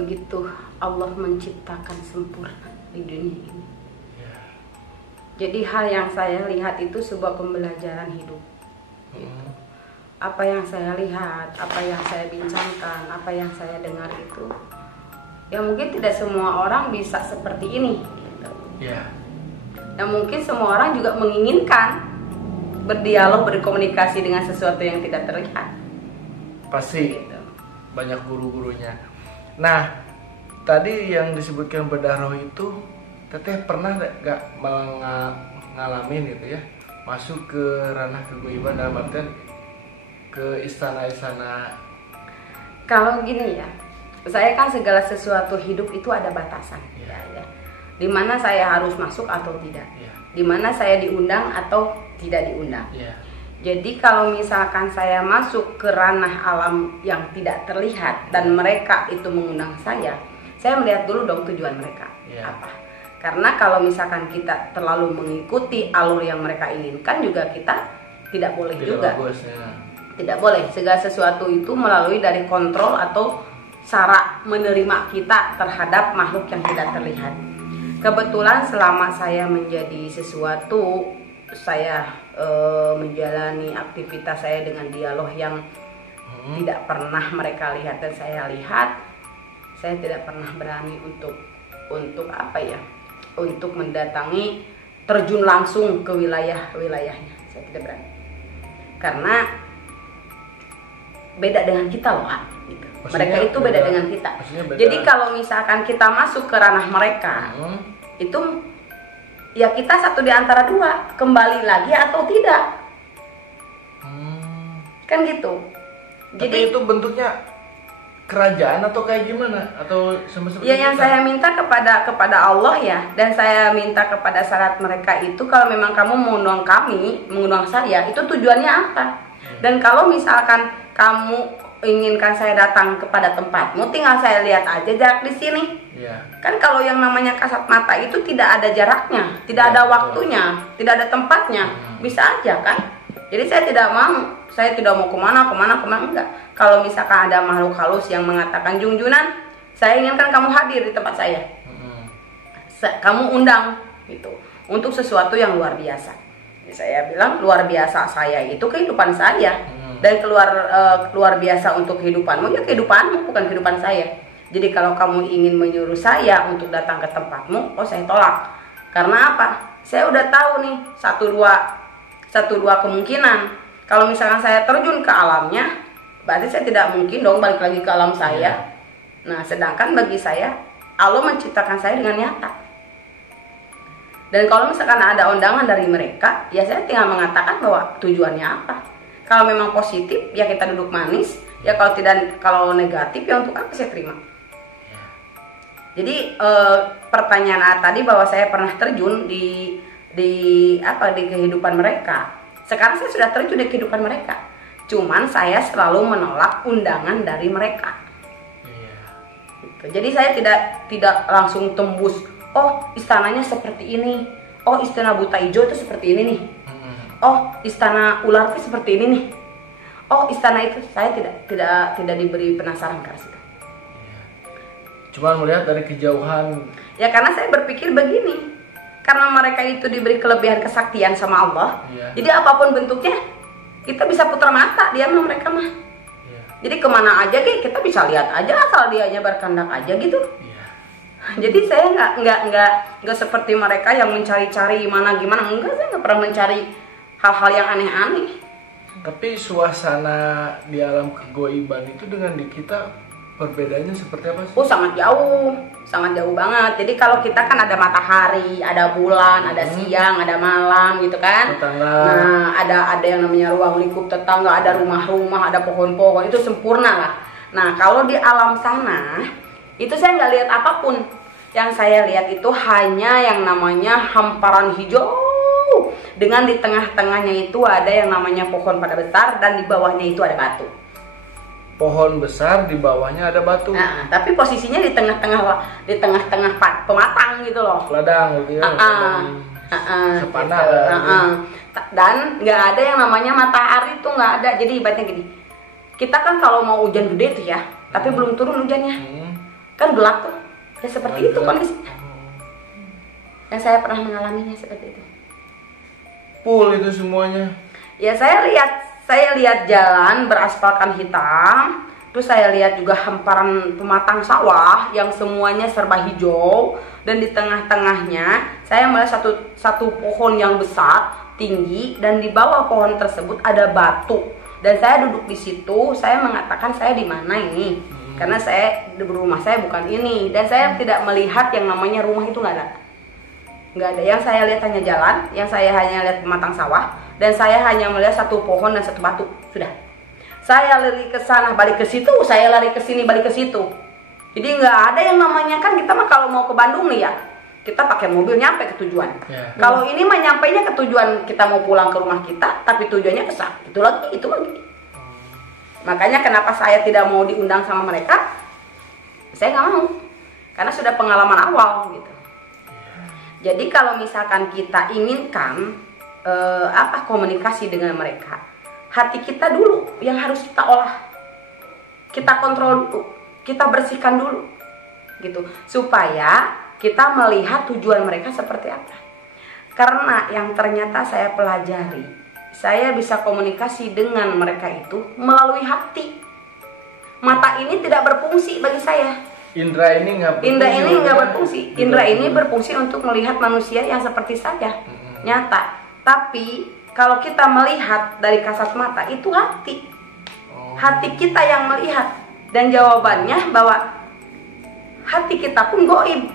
begitu Allah menciptakan sempurna di dunia ini. Jadi hal yang saya lihat itu sebuah pembelajaran hidup. Gitu. Apa yang saya lihat, apa yang saya bincangkan, apa yang saya dengar itu, ya mungkin tidak semua orang bisa seperti ini. Gitu. Dan mungkin semua orang juga menginginkan berdialog, berkomunikasi dengan sesuatu yang tidak terlihat. Pasti gitu. Banyak guru-gurunya. Nah, tadi yang disebutkan bedah roh itu, teteh pernah gak ngalamin gitu ya, masuk ke ranah kegoiban dalam artian ke istana-istana? Kalau gini ya, saya kan segala sesuatu hidup itu ada batasan, ya. Dimana saya harus masuk atau tidak, dimana saya diundang atau tidak diundang. Jadi kalau misalkan saya masuk ke ranah alam yang tidak terlihat dan mereka itu mengundang saya melihat dulu dong tujuan mereka apa. Karena kalau misalkan kita terlalu mengikuti alur yang mereka inginkan juga kita tidak boleh juga. Bagus, ya. Tidak boleh. Segala sesuatu itu melalui dari kontrol atau cara menerima kita terhadap makhluk yang tidak terlihat. Kebetulan selama saya menjadi sesuatu, saya menjalani aktivitas saya dengan dialog yang tidak pernah mereka lihat dan saya lihat, saya tidak pernah berani untuk apa ya? Untuk mendatangi, terjun langsung ke wilayahnya. Saya tidak berani. Karena beda dengan kita loh, gitu. Mereka itu beda dengan kita. Beda. Jadi kalau misalkan kita masuk ke ranah mereka, itu ya kita satu di antara dua, kembali lagi atau tidak. Kan gitu. Tapi Jadi itu bentuknya kerajaan atau kayak gimana? Atau seperti ya yang saya minta kepada Allah ya, dan saya minta kepada syarat mereka itu, kalau memang kamu mengundang saya, itu tujuannya apa? Dan kalau misalkan kamu inginkan saya datang kepada tempatmu, tinggal saya lihat aja jarak di sini. Kan kalau yang namanya kasat mata itu tidak ada jaraknya, tidak ada waktunya, tidak ada tempatnya, bisa aja kan? Jadi saya tidak mau kemana enggak. Kalau misalkan ada makhluk halus yang mengatakan junjunan, saya inginkan kamu hadir di tempat saya. Kamu undang gitu untuk sesuatu yang luar biasa. Jadi saya bilang luar biasa saya itu kehidupan saya, dan luar biasa untuk kehidupanmu ya kehidupanmu, bukan kehidupan saya. Jadi kalau kamu ingin menyuruh saya untuk datang ke tempatmu, saya tolak. Karena apa? Saya udah tahu nih satu dua kemungkinan. Kalau misalkan saya terjun ke alamnya, berarti saya tidak mungkin dong balik lagi ke alam saya. Nah, sedangkan bagi saya, Allah menciptakan saya dengan nyata. Dan kalau misalkan ada undangan dari mereka, ya saya tinggal mengatakan bahwa tujuannya apa. Kalau memang positif, ya kita duduk manis. Ya kalau negatif, ya untuk apa saya terima. Jadi pertanyaan tadi bahwa saya pernah terjun di kehidupan mereka. Sekarang saya sudah terjun di kehidupan mereka. Cuman saya selalu menolak undangan dari mereka. Gitu. Jadi saya tidak langsung tembus. Oh, istananya seperti ini. Oh, istana buta hijau itu seperti ini nih. Oh, istana ular itu seperti ini nih. Oh, istana itu saya tidak diberi penasaran ke situ. Cuman melihat dari kejauhan. Ya karena saya berpikir begini. Karena mereka itu diberi kelebihan kesaktian sama Allah. Jadi apapun bentuknya kita bisa putar mata dia sama mereka mah. Jadi kemana aja kita bisa lihat aja asal dianya berkehendak aja gitu. Jadi saya nggak seperti mereka yang mencari-cari gimana. Enggak, saya nggak pernah mencari hal-hal yang aneh-aneh. Tapi suasana di alam kegoiban itu dengan di kita perbedaannya seperti apa sih? Sangat jauh banget. Jadi kalau kita kan ada matahari, ada bulan, ada siang, ada malam gitu kan. Tetangga. Nah, ada yang namanya ruang lingkup tetangga, ada rumah-rumah, ada pohon-pohon, itu sempurna lah. Nah, kalau di alam sana, itu saya nggak lihat apapun. Yang saya lihat itu hanya yang namanya hamparan hijau. Dengan di tengah-tengahnya itu ada yang namanya pohon pada besar, dan di bawahnya itu ada batu. Pohon besar, di bawahnya ada batu. Nah, tapi posisinya di tengah-tengah pematang gitu loh. Ladang gitu ya. Sepanah. Dan nggak ada yang namanya matahari tuh, nggak ada. Jadi ibaratnya gini, kita kan kalau mau hujan gede tuh ya, tapi belum turun hujannya. Kan gelap tuh. Ya seperti itu Gelap. kondisinya. Yang saya pernah mengalaminya seperti itu. Full itu semuanya. Ya saya lihat jalan beraspalkan hitam. Terus saya lihat juga hamparan pematang sawah yang semuanya serba hijau, dan di tengah-tengahnya saya melihat satu pohon yang besar, tinggi, dan di bawah pohon tersebut ada batu. Dan saya duduk di situ, saya mengatakan saya di mana ini? Karena saya di rumah saya bukan ini, dan saya tidak melihat yang namanya rumah itu nggak ada. Yang saya lihat hanya jalan, yang saya hanya lihat pematang sawah, dan saya hanya melihat satu pohon dan satu batu. Sudah. Saya lari ke sana, balik ke situ, saya lari ke sini, balik ke situ. Jadi nggak ada yang namanya, kan kita mah kalau mau ke Bandung nih ya, kita pakai mobil nyampe ke tujuan. Yeah. Kalau ini mah nyampainya ke tujuan, kita mau pulang ke rumah kita, tapi tujuannya ke sana. Itu lagi. Makanya kenapa saya tidak mau diundang sama mereka? Saya nggak mau, karena sudah pengalaman awal gitu. Jadi kalau misalkan kita inginkan komunikasi dengan mereka, hati kita dulu yang harus kita olah, kita kontrol dulu, kita bersihkan dulu, gitu, supaya kita melihat tujuan mereka seperti apa. Karena yang ternyata saya pelajari, saya bisa komunikasi dengan mereka itu melalui hati. Mata ini tidak berfungsi bagi saya. Indra ini nggak berfungsi. Indra ini berfungsi untuk melihat manusia yang seperti saya, nyata. Tapi kalau kita melihat dari kasat mata, itu hati. Hati kita yang melihat. Dan jawabannya bahwa hati kita pun goib.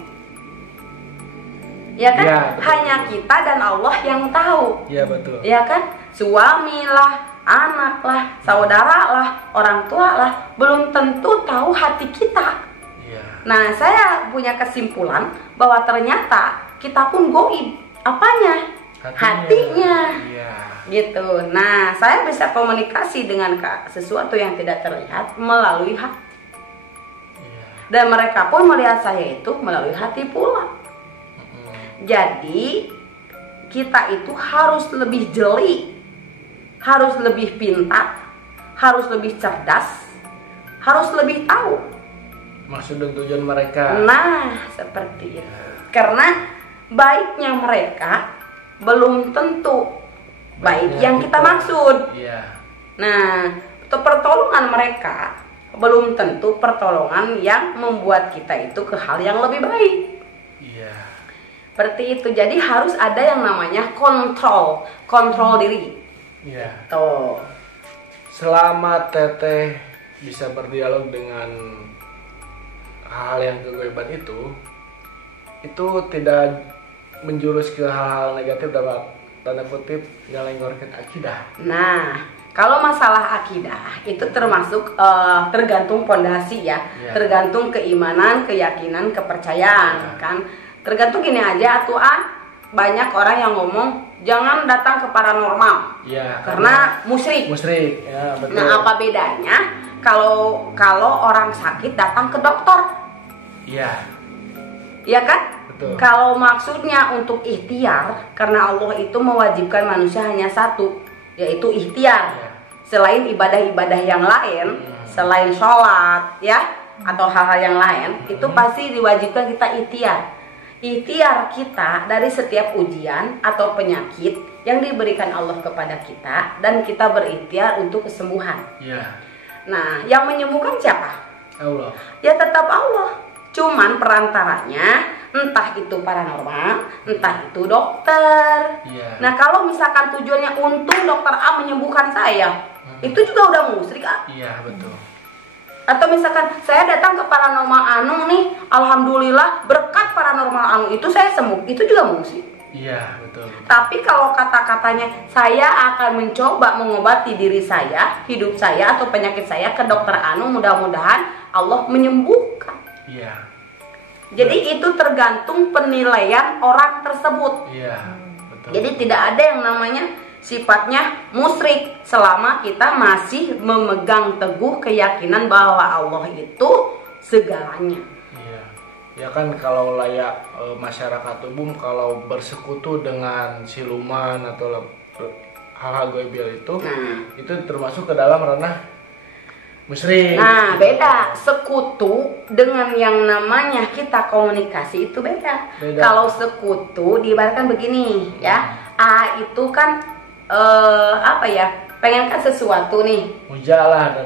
Ya kan? Ya, hanya kita dan Allah yang tahu. Ya betul. Ya kan? Suamilah, anaklah, saudaralah, orang tua lah, belum tentu tahu hati kita. Nah, saya punya kesimpulan bahwa ternyata kita pun goib. Apanya? Hatinya. Iya. Gitu. Nah, saya bisa komunikasi dengan sesuatu yang tidak terlihat melalui hati. Iya. Dan mereka pun melihat saya itu melalui hati pula. Jadi, kita itu harus lebih jeli, harus lebih pintar, harus lebih cerdas, harus lebih tahu maksud dan tujuan mereka. Nah, seperti itu. Karena baiknya mereka belum tentu baik yang kita maksud. Iya. Nah, pertolongan mereka belum tentu pertolongan yang membuat kita itu ke hal yang lebih baik. Iya. Seperti itu. Jadi harus ada yang namanya kontrol diri. Iya. Tuh. Selama Teteh bisa berdialog dengan hal yang kegoiban itu tidak menjurus ke hal-hal negatif dalam tanda kutip nyelenggarkan akidah. Nah, kalau masalah akidah itu termasuk tergantung pondasi ya, tergantung keimanan, keyakinan, kepercayaan, kan. Tergantung gini aja atuan, banyak orang yang ngomong jangan datang ke paranormal, karena musyrik. Ya, betul. Nah, apa bedanya kalau orang sakit datang ke dokter? Iya. Iya kan? Betul. Kalau maksudnya untuk ikhtiar, karena Allah itu mewajibkan manusia hanya satu, yaitu ikhtiar. Ya. Selain ibadah-ibadah yang lain, selain sholat, ya, atau hal-hal yang lain, itu pasti diwajibkan kita ikhtiar. Ikhtiar kita dari setiap ujian atau penyakit yang diberikan Allah kepada kita, dan kita berikhtiar untuk kesembuhan. Ya. Nah, yang menyembuhkan siapa? Allah. Ya tetap Allah. Cuman perantaranya entah itu paranormal, entah itu dokter. Yeah. Nah, kalau misalkan tujuannya untuk dokter A menyembuhkan saya, itu juga udah musyrik. Iya, betul. Atau misalkan saya datang ke paranormal anu nih, alhamdulillah berkat paranormal anu itu saya sembuh, itu juga musyrik. Iya, betul. Tapi kalau kata-katanya saya akan mencoba mengobati diri saya, hidup saya atau penyakit saya ke dokter anu, mudah-mudahan Allah menyembuhkan. Iya. Jadi itu tergantung penilaian orang tersebut. Iya, betul. Jadi tidak ada yang namanya sifatnya musyrik selama kita masih memegang teguh keyakinan bahwa Allah itu segalanya. Iya. Ya kan kalau layak masyarakat umum kalau bersekutu dengan siluman atau hal-hal goibel itu termasuk ke dalam ranah musyrik. Nah, beda. Sekutu dengan yang namanya kita komunikasi itu beda. Kalau sekutu diibaratkan begini ya. A itu kan apa ya? Pengen kan sesuatu nih. Mujalah dan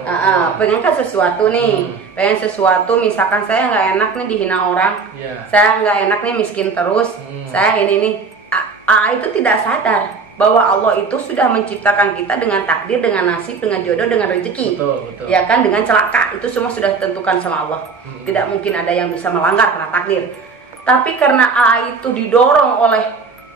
pengen kan sesuatu nih. Pengen sesuatu, misalkan saya nggak enak nih dihina orang. Saya nggak enak nih miskin terus. Saya ini nih. A itu tidak sadar bahwa Allah itu sudah menciptakan kita dengan takdir, dengan nasib, dengan jodoh, dengan rezeki. Betul. Ya kan, dengan celaka. Itu semua sudah ditentukan sama Allah. Tidak mungkin ada yang bisa melanggar karena takdir. Tapi karena A itu didorong oleh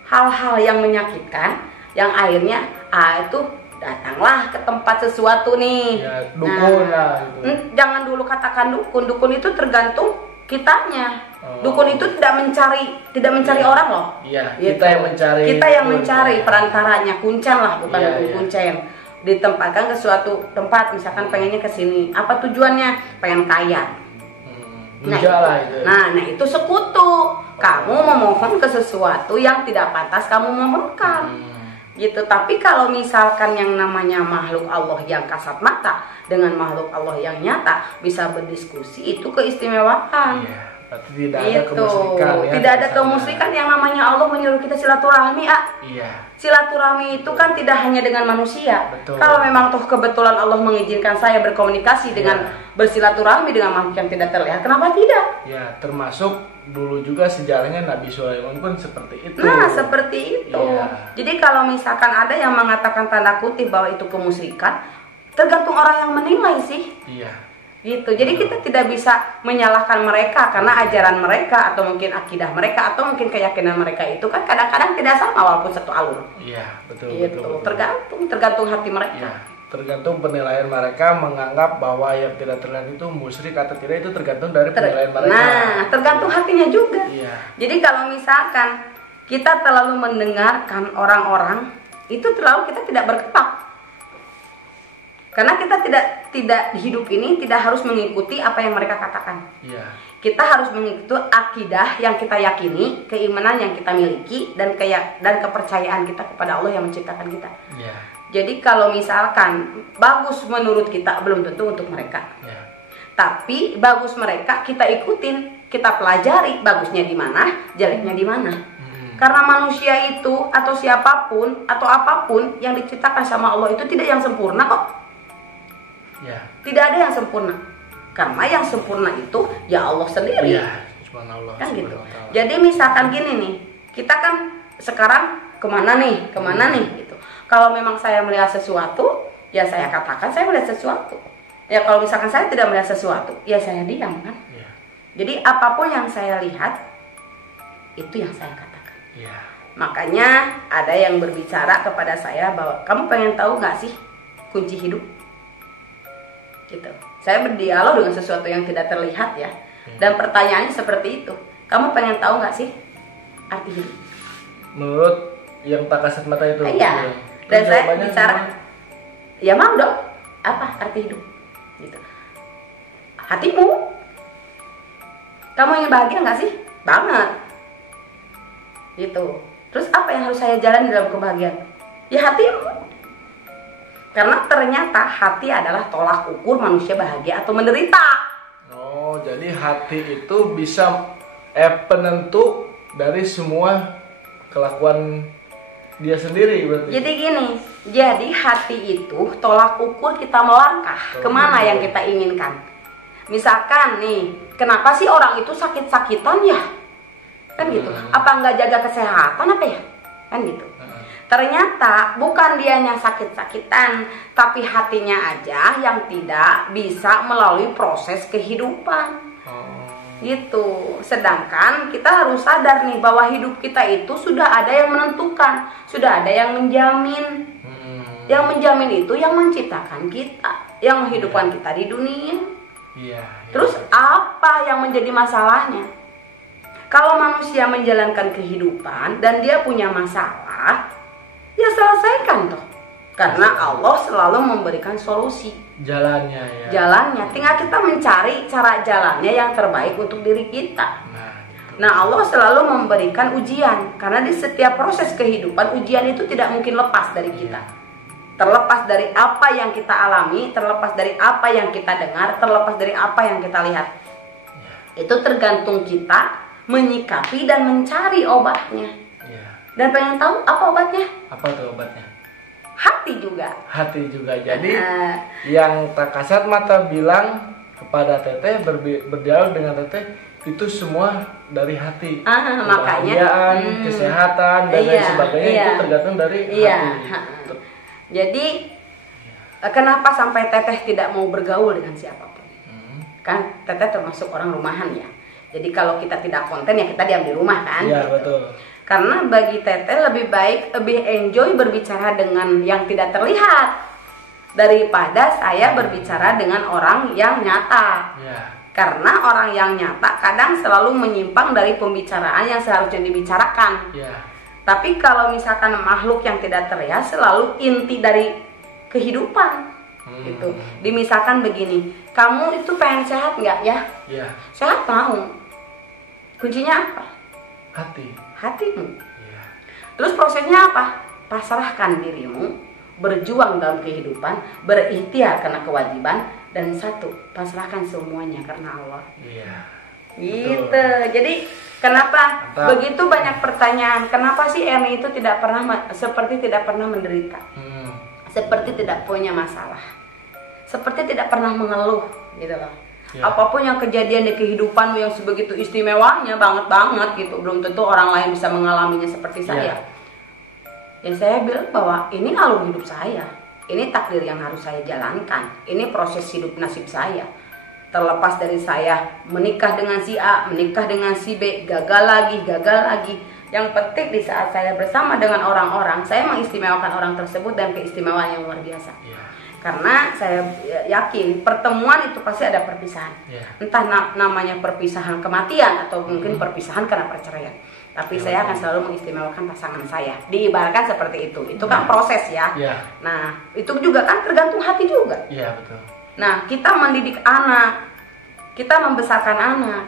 hal-hal yang menyakitkan, yang akhirnya A itu datanglah ke tempat sesuatu nih. Ya, dukun lah gitu. Jangan dulu katakan dukun. Dukun itu tergantung kitanya. Dukun itu tidak mencari orang loh. Iya, gitu. Kita yang mencari. Kita yang mencari perantaranya, kuncen lah, bukan dukun kuncen. Ditempatkan ke suatu tempat, misalkan pengennya ke sini. Apa tujuannya? Pengen kaya. Nah, itu sekutu. Kamu memohon ke sesuatu yang tidak pantas kamu mohonkan. Gitu. Tapi kalau misalkan yang namanya makhluk Allah yang kasat mata dengan makhluk Allah yang nyata bisa berdiskusi, itu keistimewaan. Tidak ada kemusyrikan ya. Tidak ada kemusyrikan. Yang namanya Allah menyuruh kita silaturahmi. Silaturahmi itu kan tidak hanya dengan manusia. Kalau memang toh kebetulan Allah mengizinkan saya berkomunikasi dengan bersilaturahmi dengan makhluk yang tidak terlihat, kenapa tidak? Ya, termasuk dulu juga sejarahnya Nabi Sulaiman pun seperti itu. Nah, seperti itu. Jadi kalau misalkan ada yang mengatakan tanda kutip bahwa itu kemusyrikan, tergantung orang yang menilai sih. Gitu. Jadi kita tidak bisa menyalahkan mereka karena ajaran mereka atau mungkin akidah mereka atau mungkin keyakinan mereka itu kan kadang-kadang tidak sama walaupun satu alur. Betul. Gitu. Tergantung hati mereka. Tergantung penilaian mereka menganggap bahwa yang tidak terlihat itu musyrik atau tidak, itu tergantung dari penilaian mereka. Nah, tergantung hatinya juga. Jadi kalau misalkan kita terlalu mendengarkan orang-orang, itu terlalu kita tidak berkembang. Karena kita tidak hidup ini tidak harus mengikuti apa yang mereka katakan. Kita harus mengikuti akidah yang kita yakini, keimanan yang kita miliki, dan kepercayaan kita kepada Allah yang menciptakan kita. Jadi kalau misalkan bagus menurut kita, belum tentu untuk mereka. Tapi bagus mereka kita ikutin, kita pelajari bagusnya di mana, jeleknya di mana. Karena manusia itu atau siapapun atau apapun yang diciptakan sama Allah itu tidak yang sempurna kok. Tidak ada yang sempurna. Karena yang sempurna itu ya Allah sendiri. Kan gitu. Jadi misalkan gini nih, kita kan sekarang kemana nih gitu. Kalau memang saya melihat sesuatu, ya saya katakan saya melihat sesuatu. Ya kalau misalkan saya tidak melihat sesuatu, ya saya diam kan. Jadi apapun yang saya lihat, itu yang saya katakan. Makanya ada yang berbicara kepada saya bahwa kamu pengen tahu nggak sih kunci hidup? Gitu. Saya berdialog dengan sesuatu yang tidak terlihat ya. Dan pertanyaannya seperti itu. Kamu pengen tahu nggak sih arti hidup? Menurut yang tak kasat mata itu. Dan saya bicara, ya mau dong. Apa arti hidup? Gitu. Hatimu. Kamu ingin bahagia nggak sih? Banget. Gitu. Terus apa yang harus saya jalani dalam kebahagiaan? Ya hatimu. Karena ternyata hati adalah tolak ukur manusia bahagia atau menderita. Jadi hati itu bisa penentu dari semua kelakuan dia sendiri berarti. Jadi gini, jadi hati itu tolak ukur kita melangkah kemana yang kita inginkan. Misalkan nih, kenapa sih orang itu sakit-sakitan ya? Kan gitu. Apa nggak jaga kesehatan apa ya? Kan gitu. Ternyata bukan dianya sakit-sakitan, tapi hatinya aja yang tidak bisa melalui proses kehidupan. Gitu. Sedangkan kita harus sadar nih bahwa hidup kita itu sudah ada yang menentukan, sudah ada yang menjamin. Yang menjamin itu yang menciptakan kita, yang menghidupkan kita di dunia. Terus apa yang menjadi masalahnya? Kalau manusia menjalankan kehidupan dan dia punya masalah, ya selesaikan toh. Karena Allah selalu memberikan solusi. Jalannya. Tinggal kita mencari cara jalannya yang terbaik untuk diri kita. Nah, Allah selalu memberikan ujian. Karena di setiap proses kehidupan, ujian itu tidak mungkin lepas dari kita. Terlepas dari apa yang kita alami, terlepas dari apa yang kita dengar, terlepas dari apa yang kita lihat. Itu tergantung kita menyikapi dan mencari obatnya. Dan pengen tahu apa obatnya? Apa tuh obatnya? Hati juga. Hati juga. Jadi yang tak kasat mata bilang kepada Teteh, berdialog dengan Teteh, itu semua dari hati. Makanya kesehatan dan lain sebagainya itu tergantung dari hati. Jadi kenapa sampai Teteh tidak mau bergaul dengan siapapun? Kan Teteh termasuk orang rumahan ya. Jadi kalau kita tidak konten ya kita diam di rumah kan. Iya, gitu. Betul. Karena bagi Teteh lebih baik, lebih enjoy berbicara dengan yang tidak terlihat daripada saya berbicara dengan orang yang nyata. Karena orang yang nyata kadang selalu menyimpang dari pembicaraan yang seharusnya dibicarakan. Tapi kalau misalkan makhluk yang tidak terlihat selalu inti dari kehidupan. Gitu. Dimisalkan begini, kamu itu pengen sehat nggak ya? Sehat mau. Kuncinya apa? Hatimu. Terus prosesnya apa? Pasrahkan dirimu, berjuang dalam kehidupan, berikhtiar karena kewajiban, dan satu, pasrahkan semuanya karena Allah. Gitu. Jadi kenapa begitu banyak pertanyaan? Kenapa sih Erni itu tidak pernah menderita? Seperti tidak punya masalah. Seperti tidak pernah mengeluh, gitu loh. Apapun yang kejadian di kehidupanmu yang sebegitu istimewanya banget gitu, belum tentu orang lain bisa mengalaminya seperti saya. Yang saya bilang bahwa ini alur hidup saya, ini takdir yang harus saya jalankan, ini proses hidup nasib saya. Terlepas dari saya menikah dengan si A, menikah dengan si B, gagal lagi. Yang penting di saat saya bersama dengan orang-orang, saya mengistimewakan orang tersebut dan keistimewaan yang luar biasa. Karena saya yakin pertemuan itu pasti ada perpisahan. Entah namanya perpisahan kematian atau mungkin perpisahan karena perceraian. Tapi saya akan selalu mengistimewakan pasangan saya. Diibaratkan seperti itu. Itu kan proses ya. Nah, itu juga kan tergantung hati juga. Betul. Nah, kita mendidik anak, kita membesarkan anak,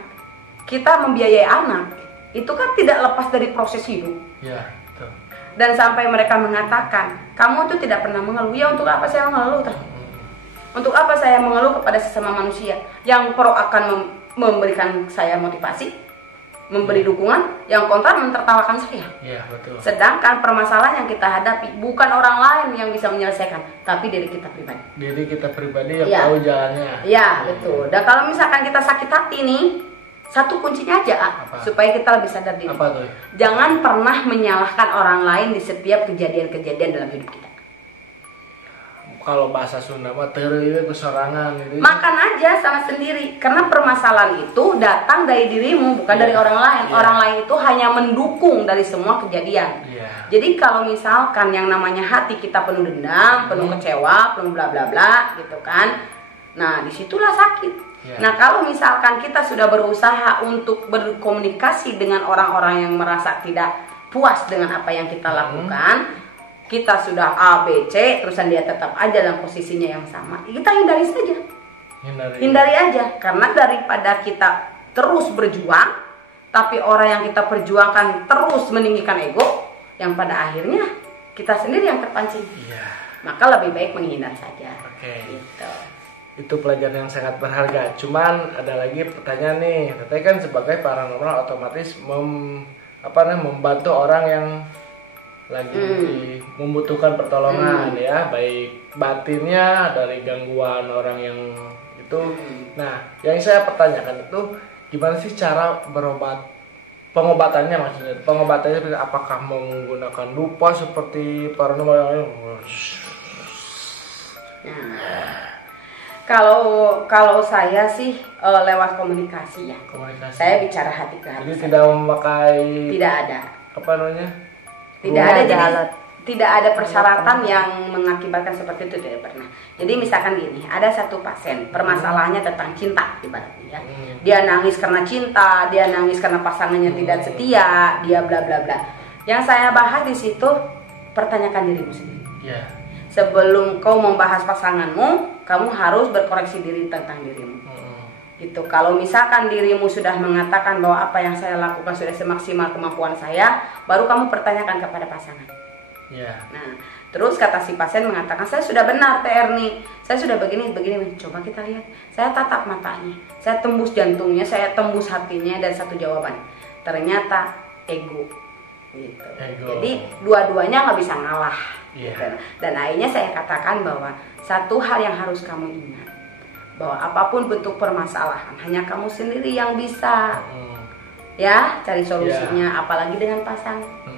kita membiayai anak, itu kan tidak lepas dari proses hidup. Betul. Dan sampai mereka mengatakan, kamu tuh tidak pernah mengeluh. Ya untuk apa saya mengeluh? Untuk apa saya mengeluh kepada sesama manusia? Yang pro akan memberikan saya motivasi, memberi dukungan, yang kontra mentertawakan saya. Betul. Sedangkan permasalahan yang kita hadapi bukan orang lain yang bisa menyelesaikan, tapi diri kita pribadi. Diri kita pribadi yang tahu jalannya. Betul. Dan kalau misalkan kita sakit hati nih, satu kuncinya aja supaya kita lebih sadar diri. Apa tuh? Jangan pernah menyalahkan orang lain di setiap kejadian-kejadian dalam hidup kita. Kalau bahasa Sunda mah teu kesorangan gitu. Makan aja sama sendiri, karena permasalahan itu datang dari dirimu, bukan dari orang lain. Orang lain itu hanya mendukung dari semua kejadian. Jadi kalau misalkan yang namanya hati kita penuh dendam, penuh kecewa, penuh bla bla bla gitu kan. Nah, disitulah sakit. Nah, kalau misalkan kita sudah berusaha untuk berkomunikasi dengan orang-orang yang merasa tidak puas dengan apa yang kita lakukan, kita sudah A, B, C, terusan dia tetap aja dalam posisinya yang sama, kita hindari saja. Hindari aja, karena daripada kita terus berjuang, tapi orang yang kita perjuangkan terus meninggikan ego, yang pada akhirnya kita sendiri yang terpancing. Maka lebih baik menghindar saja. Gitu. Itu pelajaran yang sangat berharga. Cuman ada lagi pertanyaan nih. Teteh kan sebagai paranormal otomatis membantu orang yang lagi membutuhkan pertolongan ya, baik batinnya dari gangguan orang yang itu. Nah, yang saya pertanyakan itu gimana sih cara berobat? Pengobatannya maksudnya. Pengobatannya apakah menggunakan dupa seperti paranormal? Kalau saya sih lewat komunikasi ya. Saya bicara hati ke hati. Jadi tidak memakai. Tidak ada. Apa namanya? Tidak ada. Jadi tidak ada persyaratan yang mengakibatkan seperti itu, tidak pernah. Jadi misalkan gini, ada satu pasien permasalahannya tentang cinta ibaratnya ya. Dia nangis karena cinta, dia nangis karena pasangannya tidak setia, dia bla bla bla. Yang saya bahas di situ, pertanyakan dirimu sendiri. Sebelum kau membahas pasanganmu, kamu harus berkoreksi diri tentang dirimu. Gitu. Kalau misalkan dirimu sudah mengatakan bahwa apa yang saya lakukan sudah semaksimal kemampuan saya, baru kamu pertanyakan kepada pasangan. Ya. Nah, terus kata si pasien mengatakan, saya sudah benar Teh Erni, saya sudah begini. Coba kita lihat. Saya tatap matanya, saya tembus jantungnya, saya tembus hatinya, dan satu jawaban, ternyata ego. Gitu. Ego. Jadi dua-duanya nggak bisa ngalah. Yeah. Dan akhirnya saya katakan bahwa satu hal yang harus kamu ingat, bahwa apapun bentuk permasalahan hanya kamu sendiri yang bisa ya cari solusinya, apalagi dengan pasangan.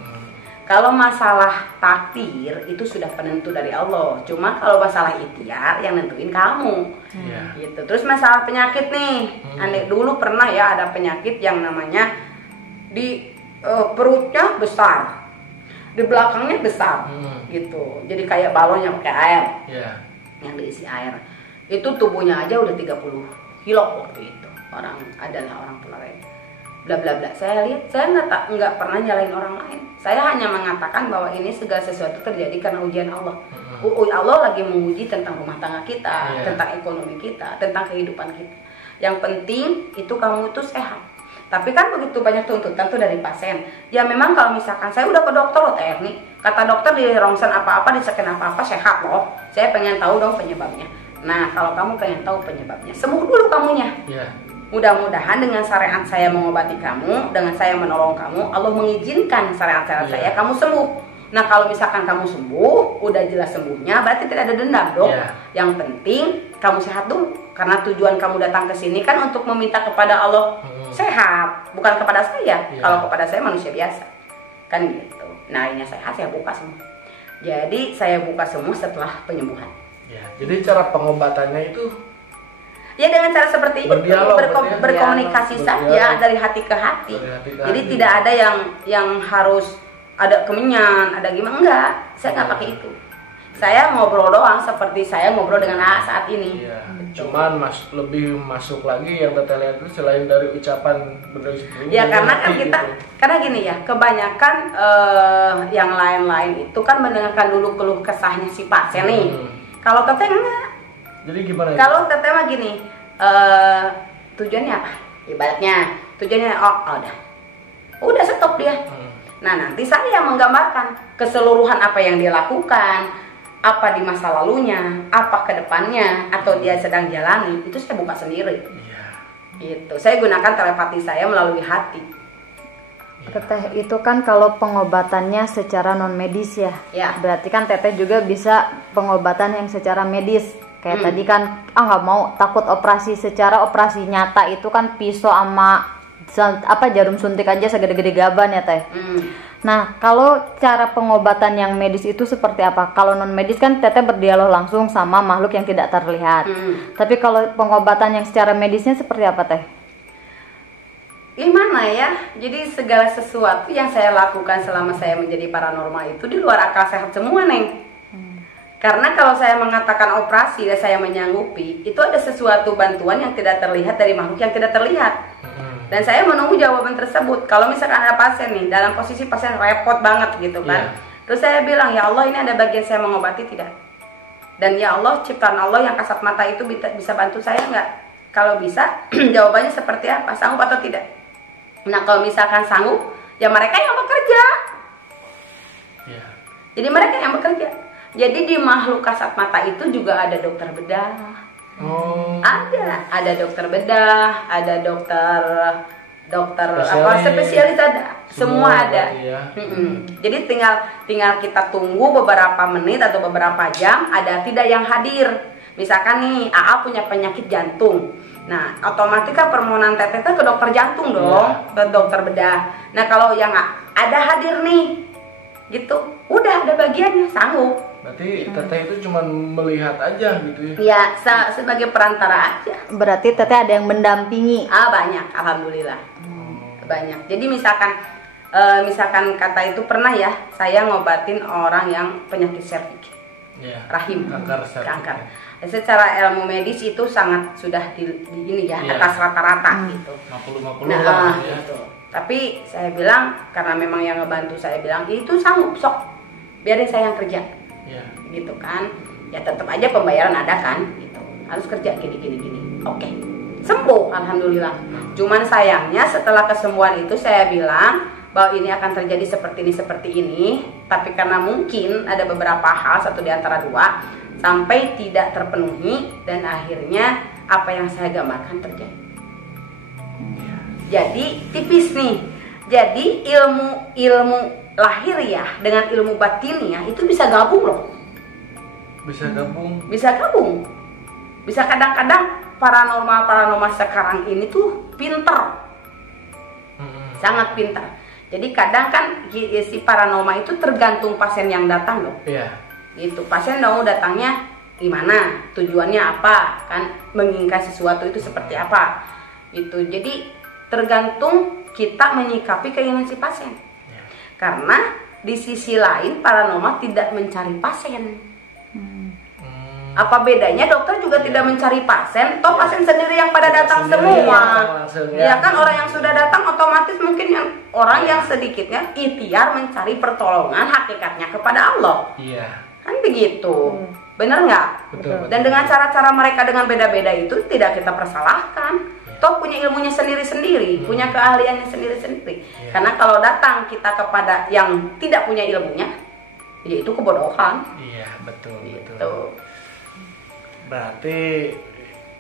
Kalau masalah takdir itu sudah penentu dari Allah. Cuma kalau masalah ikhtiar yang nentuin kamu. Gitu. Terus masalah penyakit nih. Aneh dulu pernah ya ada penyakit yang namanya di perutnya besar, di belakangnya besar. Gitu. Jadi kayak balon yang pakai air. Yang diisi air. Itu tubuhnya aja udah 30 kilo waktu itu. Adalah orang Pelawet. Bla bla bla. Saya lihat, saya nggak pernah nyalain orang lain. Saya hanya mengatakan bahwa ini segala sesuatu terjadi karena ujian Allah. Allah lagi menguji tentang rumah tangga kita, tentang ekonomi kita, tentang kehidupan kita. Yang penting itu kamu itu sehat. Tapi kan begitu banyak tuntutan tuh dari pasien. Ya memang kalau misalkan saya udah ke dokter loh Teh Erni, kata dokter di rongsen apa-apa, di scan apa-apa sehat loh. Saya pengen tahu dong penyebabnya. Nah kalau kamu pengen tahu penyebabnya, sembuh dulu kamunya. Mudah-mudahan dengan syariat saya mengobati kamu, dengan saya menolong kamu, Allah mengizinkan syariat saya kamu sembuh. Nah kalau misalkan kamu sembuh, udah jelas sembuhnya, berarti tidak ada dendam dong. Yang penting kamu sehat dulu, karena tujuan kamu datang ke sini kan untuk meminta kepada Allah sehat, bukan kepada saya. Kalau kepada saya manusia biasa, kan gitu. Nah ini saya buka semua. Jadi saya buka semua setelah penyembuhan. Jadi cara pengobatannya itu ya dengan cara seperti itu, berkomunikasi saja dari hati ke hati. Jadi tidak ada yang harus ada kemenyan, ada gimana, enggak. Saya nggak pakai itu. Saya ngobrol doang seperti saya ngobrol dengan A saat ini. Cuman lebih masuk lagi yang Teteh lihat itu selain dari ucapan benar itu. Ya karena kan kita karena gini ya, kebanyakan yang lain-lain itu kan mendengarkan dulu keluh kesahnya si pasien nih. Kalau Teteh enggak. Jadi gimana? Kalau Teteh mah gini, tujuannya apa? Ibaratnya tujuannya udah stop dia. Nah nanti saya yang menggambarkan keseluruhan apa yang dia lakukan, apa di masa lalunya, apa ke depannya, atau dia sedang jalani, itu saya buka sendiri. Gitu. Saya gunakan telepati saya melalui hati. Teteh itu kan kalau pengobatannya secara non medis ya. Berarti kan Teteh juga bisa pengobatan yang secara medis. Kayak tadi kan nggak mau, takut operasi, secara operasi nyata itu kan pisau sama jarum suntik aja segede-gede gaban ya Teh. Nah kalau cara pengobatan yang medis itu seperti apa? Kalau non medis kan Teteh berdialog langsung sama makhluk yang tidak terlihat. Tapi kalau pengobatan yang secara medisnya seperti apa Teh? Gimana ya? Jadi segala sesuatu yang saya lakukan selama saya menjadi paranormal itu di luar akal sehat semua Neng. Karena kalau saya mengatakan operasi dan saya menyanggupi, itu ada sesuatu bantuan yang tidak terlihat dari makhluk yang tidak terlihat. Dan saya menunggu jawaban tersebut. Kalau misalkan ada pasien nih, dalam posisi pasien repot banget gitu kan. Terus saya bilang, ya Allah ini ada bagian saya mengobati tidak? Dan ya Allah, ciptaan Allah yang kasat mata itu bisa bantu saya nggak? Kalau bisa, jawabannya seperti apa? Sanggup atau tidak? Nah kalau misalkan sanggup, ya mereka yang bekerja. Jadi mereka yang bekerja. Jadi di makhluk kasat mata itu juga ada dokter bedah. Ada dokter bedah, ada dokter spesialis ada. Semua ada. Jadi tinggal kita tunggu beberapa menit atau beberapa jam ada tidak yang hadir. Misalkan nih AA punya penyakit jantung. Nah, otomatis kan permohonan Teteh ke dokter jantung dong, ke dokter bedah. Nah, kalau yang ada hadir nih, gitu, udah ada bagiannya, sanggup. Berarti Teteh itu cuma melihat aja gitu ya? Iya, sebagai perantara aja. Berarti Teteh ada yang mendampingi? Banyak, alhamdulillah. Banyak. Jadi misalkan kata itu pernah ya, saya ngobatin orang yang penyakit serviks, rahim, kanker. Secara ilmu medis itu sangat sudah di ini ya, atas rata-rata gitu. 50-50 lah gitu. Tapi saya bilang karena memang yang ngebantu saya bilang itu sanggup sok, biarin saya yang kerja. Gitu kan, ya tetap aja pembayaran ada kan, gitu. Harus kerja gini. Oke, sembuh alhamdulillah. Cuman sayangnya setelah kesembuhan itu saya bilang bahwa ini akan terjadi seperti ini, tapi karena mungkin ada beberapa hal, satu di antara dua, sampai tidak terpenuhi dan akhirnya apa yang saya gambarkan terjadi. Jadi tipis nih. Jadi ilmu lahiriah dengan ilmu batiniah itu bisa gabung loh. Bisa gabung. Bisa gabung. Bisa kadang-kadang paranormal sekarang ini tuh pinter. Sangat pintar. Jadi kadang kan si paranormal itu tergantung pasien yang datang loh. Iya. Itu pasien mau datangnya gimana, tujuannya apa, kan menginginkan sesuatu itu seperti apa. Itu jadi tergantung kita menyikapi keinginan si pasien. Ya. Karena di sisi lain paranormal tidak mencari pasien. Apa bedanya dokter juga tidak mencari pasien, toh pasien sendiri yang pada datang semua. Ya kan orang yang sudah datang otomatis mungkin yang orang yang sedikitnya ikhtiar mencari pertolongan hakikatnya kepada Allah. Iya. Kan begitu. Benar nggak? Betul. Dan dengan cara-cara mereka dengan beda-beda itu tidak kita persalahkan. Toh punya ilmunya sendiri-sendiri, punya keahliannya sendiri-sendiri. Karena kalau datang kita kepada yang tidak punya ilmunya, ya itu kebodohan. Iya, betul. Gitu. Berarti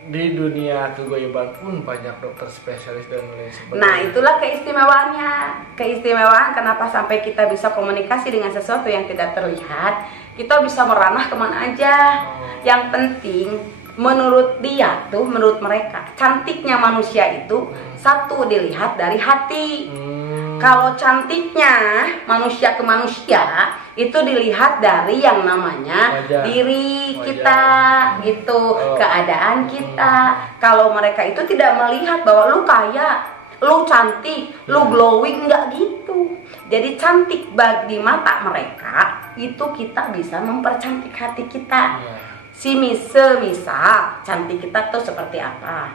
di dunia kegoiban pun banyak dokter spesialis dan lain sebagainya. Nah, itulah keistimewaannya. Keistimewaan kenapa sampai kita bisa komunikasi dengan sesuatu yang tidak terlihat. Kita bisa meranah kemana aja. Yang penting menurut dia tuh, menurut mereka, cantiknya manusia itu satu dilihat dari hati. Kalau cantiknya manusia ke manusia itu dilihat dari yang namanya wajah. Diri kita, gitu, keadaan kita. Kalau mereka itu tidak melihat bahwa lu kaya, lu cantik, lu glowing, enggak gitu. Jadi cantik bagi mata mereka itu kita bisa mempercantik hati kita. Semisal cantik kita tuh seperti apa?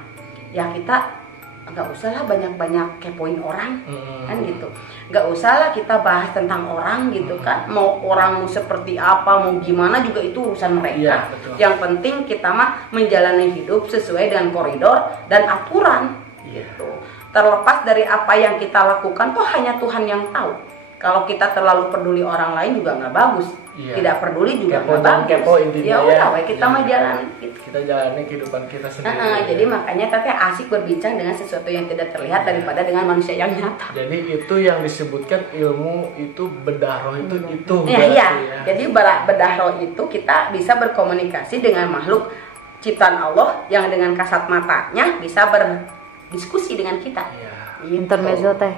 Ya kita nggak usahlah banyak-banyak kepoin orang, kan gitu. Nggak usahlah kita bahas tentang orang gitu kan. Mau orang mau seperti apa, mau gimana juga itu urusan mereka. Yang penting kita mah menjalani hidup sesuai dengan koridor dan aturan gitu. Terlepas dari apa yang kita lakukan, toh hanya Tuhan yang tahu. Kalau kita terlalu peduli orang lain juga nggak bagus. Tidak peduli juga nggak bagus. Ya udah, kita mah jalan. Kita jalani kehidupan kita sendiri. Jadi makanya Tete asik berbincang dengan sesuatu yang tidak terlihat daripada dengan manusia yang nyata. Jadi itu yang disebutkan ilmu itu bedah roh itu. Iya. Jadi bedah roh itu kita bisa berkomunikasi dengan makhluk ciptaan Allah yang dengan kasat matanya bisa berdiskusi dengan kita. Intermezzo teh.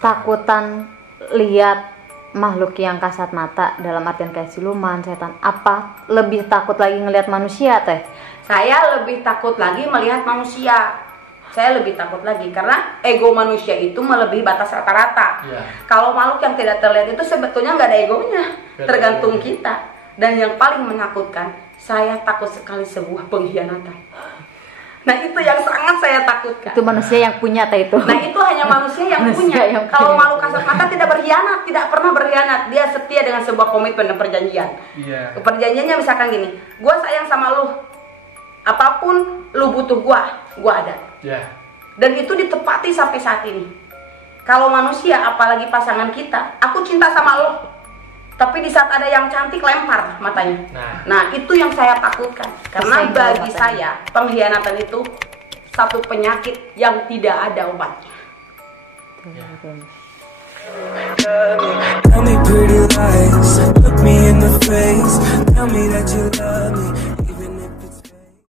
Takutan lihat makhluk yang kasat mata dalam artian kayak siluman, setan, apa lebih takut lagi ngelihat manusia teh? Saya lebih takut lagi melihat manusia. Saya lebih takut lagi karena ego manusia itu melebihi batas rata-rata. Kalau makhluk yang tidak terlihat itu sebetulnya nggak ada egonya, tergantung kita. Dan yang paling menakutkan, saya takut sekali sebuah pengkhianatan. Nah itu yang sangat saya takutkan. Itu manusia yang punya teh itu. Nah itu hanya manusia yang punya. Kalau makhluk kasat mata tidak berkhianat, tidak pernah berkhianat. Dia setia dengan sebuah komitmen dan perjanjian. Perjanjiannya misalkan gini, gue sayang sama lu, apapun lu butuh gue ada. Dan itu ditepati sampai saat ini. Kalau manusia, apalagi pasangan kita, aku cinta sama lo, tapi di saat ada yang cantik lempar matanya. Nah itu yang saya takutkan. Karena bagi saya pengkhianatan itu satu penyakit yang tidak ada obatnya. Tell me pretty lies,